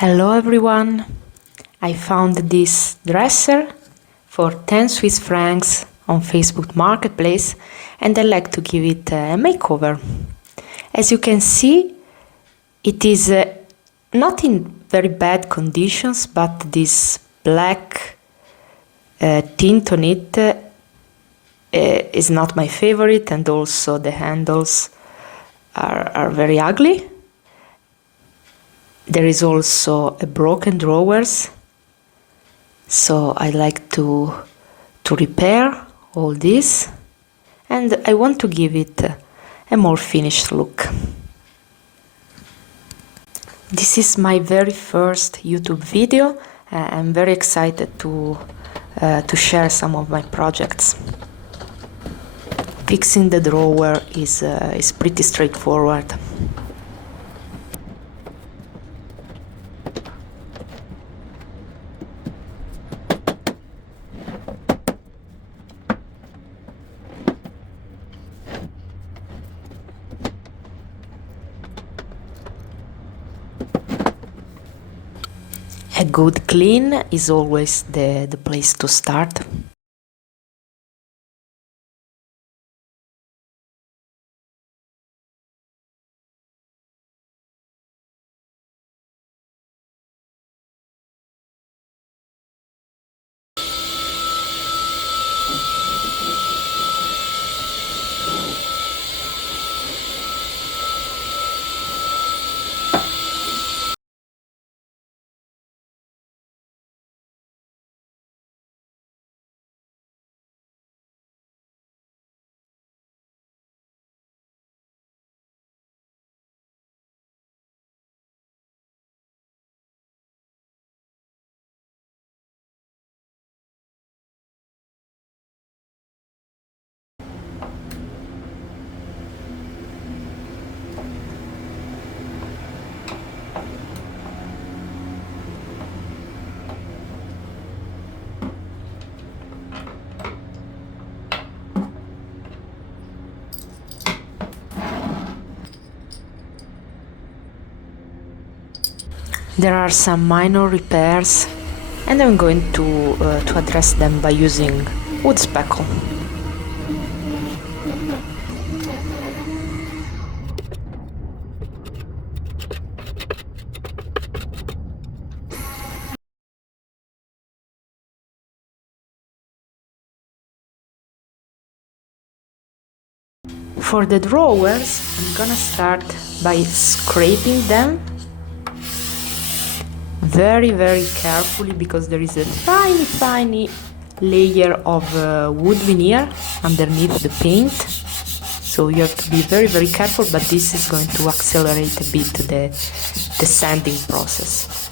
Hello everyone! I found this dresser for 10 Swiss francs on Facebook Marketplace and I'd like to give it a makeover. As you can see, it is not in very bad conditions, but this black tint on it is not my favorite, and also the handles are very ugly. There is also a broken drawers, so I like to repair all this, and I want to give it a more finished look. This is my very first YouTube video. I'm very excited to share some of my projects. Fixing the drawer is pretty straightforward. A good clean is always the place to start. There are some minor repairs, and I'm going to address them by using wood spackle. For the drawers, I'm gonna start by scraping them very carefully, because there is a tiny layer of wood veneer underneath the paint, so you have to be very careful, but this is going to accelerate a bit the sanding process.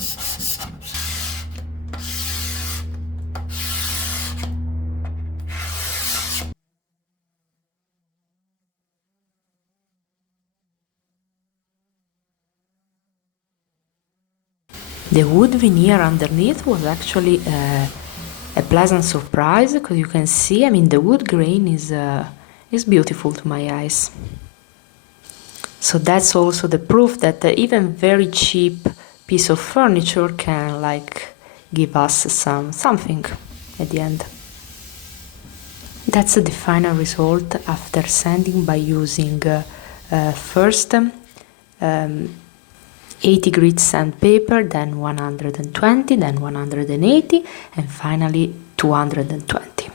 The wood veneer underneath was actually a pleasant surprise, because you can see, I mean, the wood grain is beautiful to my eyes. So that's also the proof that even very cheap piece of furniture can give us something at the end. That's the final result after sanding by using first 80 grit sandpaper, then 120, then 180, and finally 220.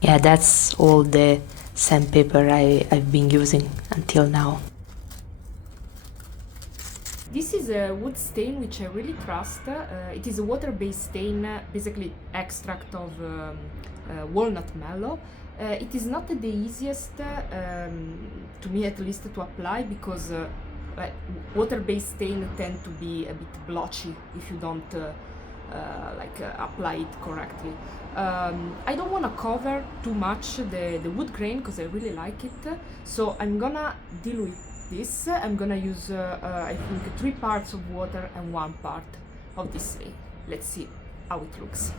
Yeah, that's all the sandpaper I've been using until now. This is a wood stain which I really trust. It is a water-based stain, basically extract of walnut mallow. It is not the easiest to me at least, to apply, because water-based stain tend to be a bit blotchy if you don't apply it correctly. I don't want to cover too much the wood grain because I really like it, so I'm gonna dilute this. I'm gonna use I think 3 parts of water and 1 part of this stain. Let's see how it looks.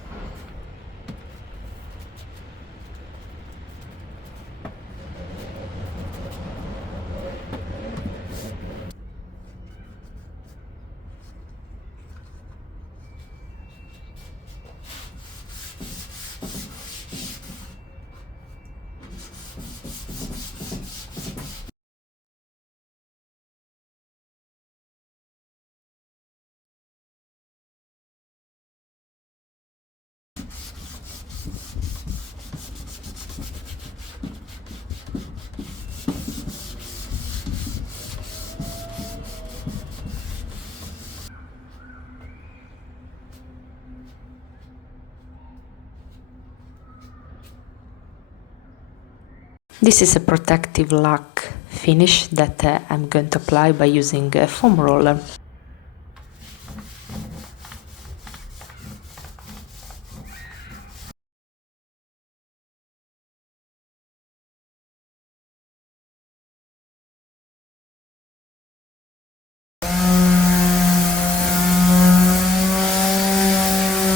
This is a protective lack finish that I'm going to apply by using a foam roller.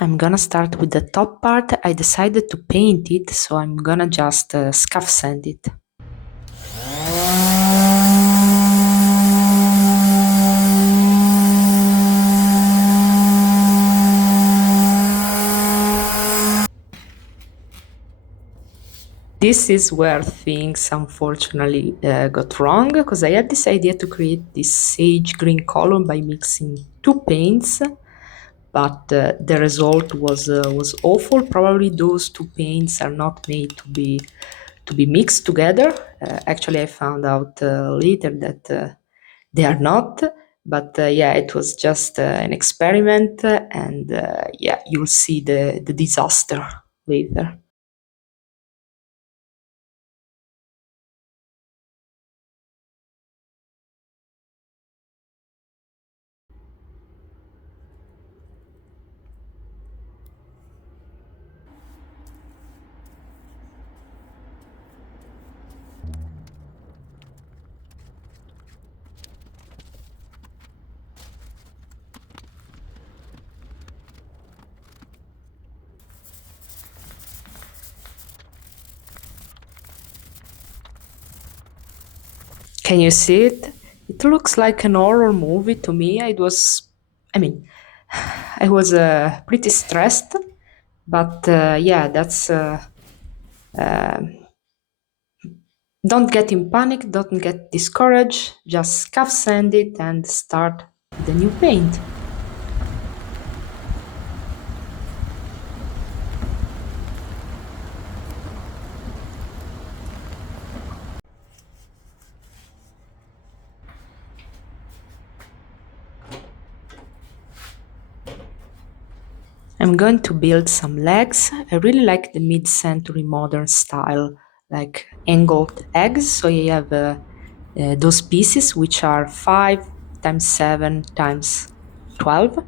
I'm gonna start with the top part. I decided to paint it, so I'm gonna just scuff sand it. This is where things unfortunately got wrong, because I had this idea to create this sage green color by mixing 2 paints, but the result was awful. Probably those 2 paints are not made to be mixed together. Actually, I found out later that they are not. But yeah, it was just an experiment, and yeah, you'll see the disaster later. Can you see it? It looks like an horror movie to me. I mean, I was pretty stressed, but yeah, that's. Don't get in panic, don't get discouraged, just scuff sand it and start the new paint. I'm going to build some legs. I really like the mid-century modern style, like angled eggs. So you have those pieces which are 5 times 7 times 12.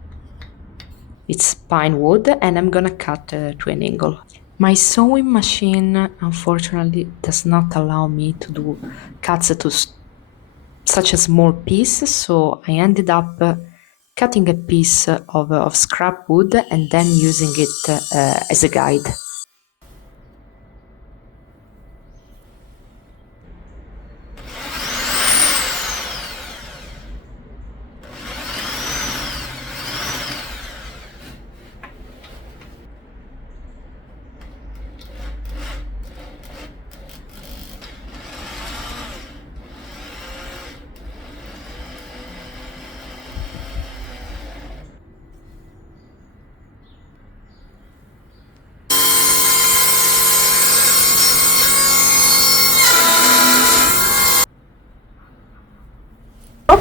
It's pine wood, and I'm gonna cut to an angle. My sewing machine unfortunately does not allow me to do cuts to such a small piece, so I ended up cutting a piece of scrap wood and then using it as a guide.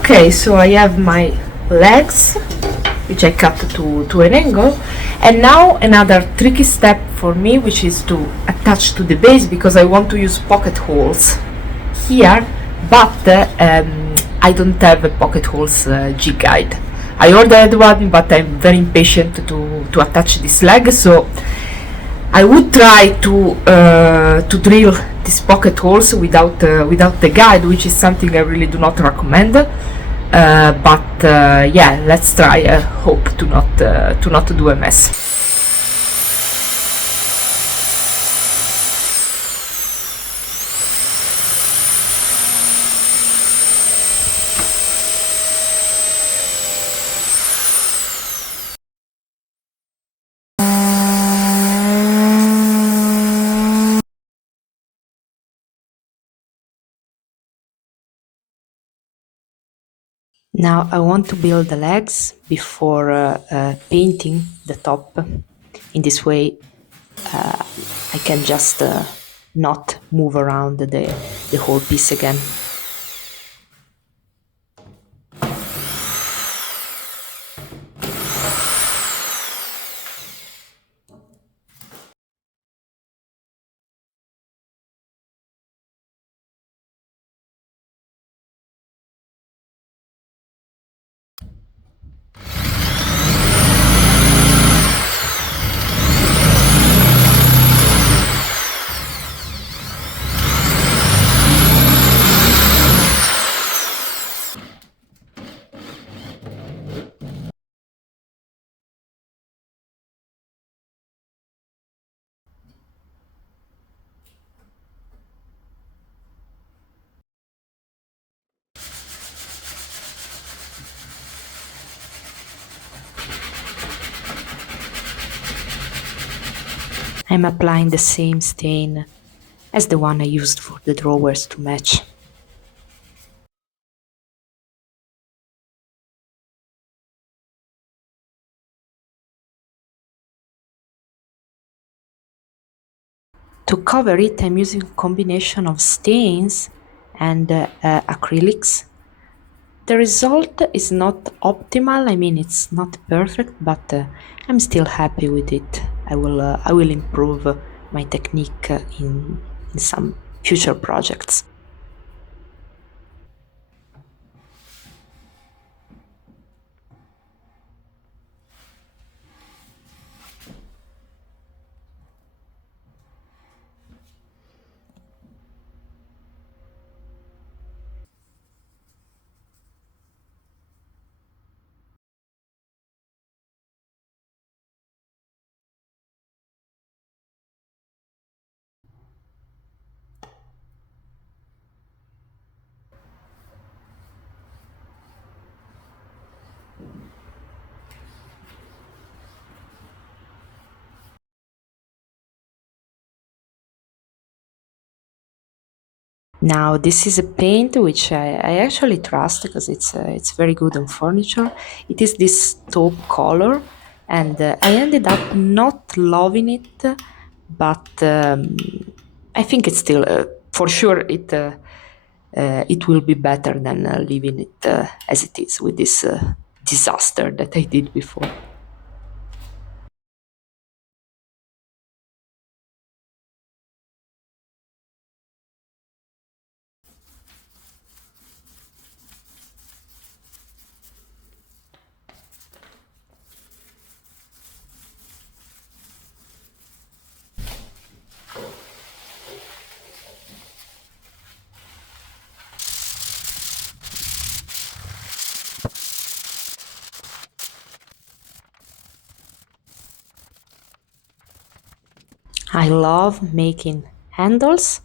Okay, so I have my legs, which I cut to an angle, and now another tricky step for me, which is to attach to the base, because I want to use pocket holes. Here but I don't have a pocket holes jig guide. I ordered one, but I'm very impatient to attach this leg, so I would try to drill these pocket holes without the guide, which is something I really do not recommend. But yeah, let's try. Hope to not do a mess. Now I want to build the legs before painting the top. In this way I can just not move around the whole piece again. I'm applying the same stain as the one I used for the drawers to match. To cover it, I'm using a combination of stains and acrylics. The result is not optimal, I mean it's not perfect, but I'm still happy with it. I will improve my technique in some future projects. Now this is a paint which I actually trust because it's very good on furniture. It is this taupe color, and I ended up not loving it, but I think it's still for sure it will be better than leaving it as it is with this disaster that I did before. I love making handles,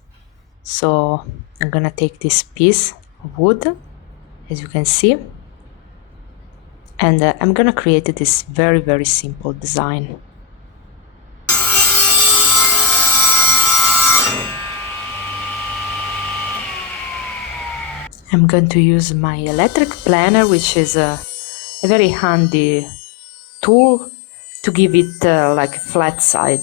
so I'm gonna take this piece of wood, as you can see, and I'm gonna create this very simple design. I'm going to use my electric planer, which is a very handy tool to give it like a flat side.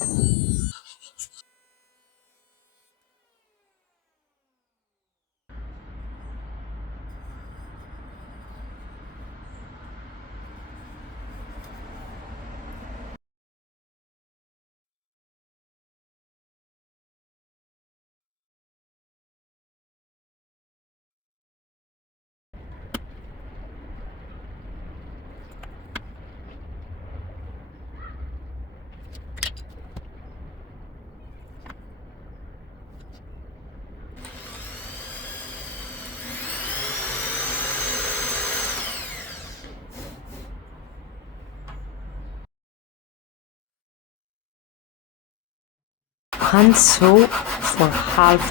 hand saw for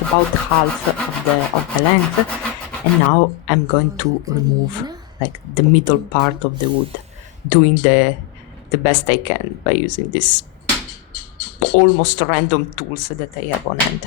about half of the length, and now I'm going to remove like the middle part of the wood, doing the best I can by using these almost random tools that I have on hand.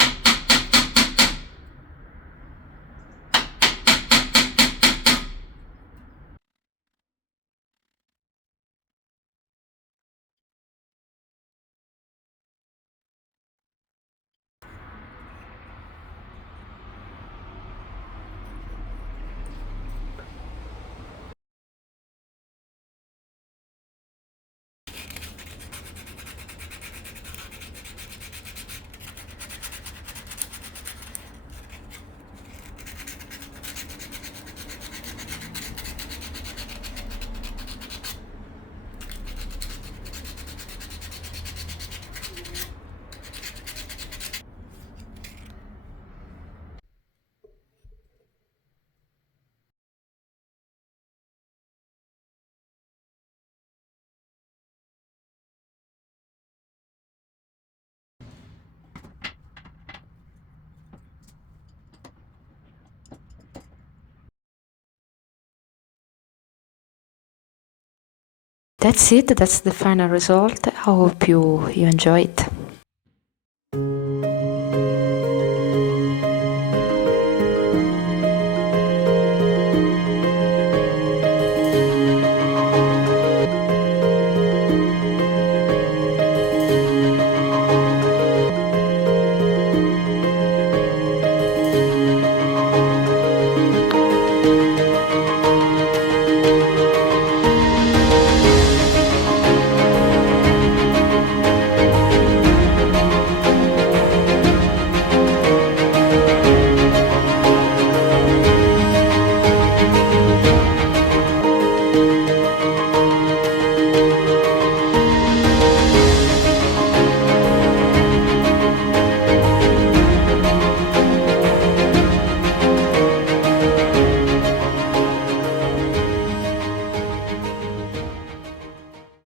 That's it, that's the final result. I hope you enjoy it.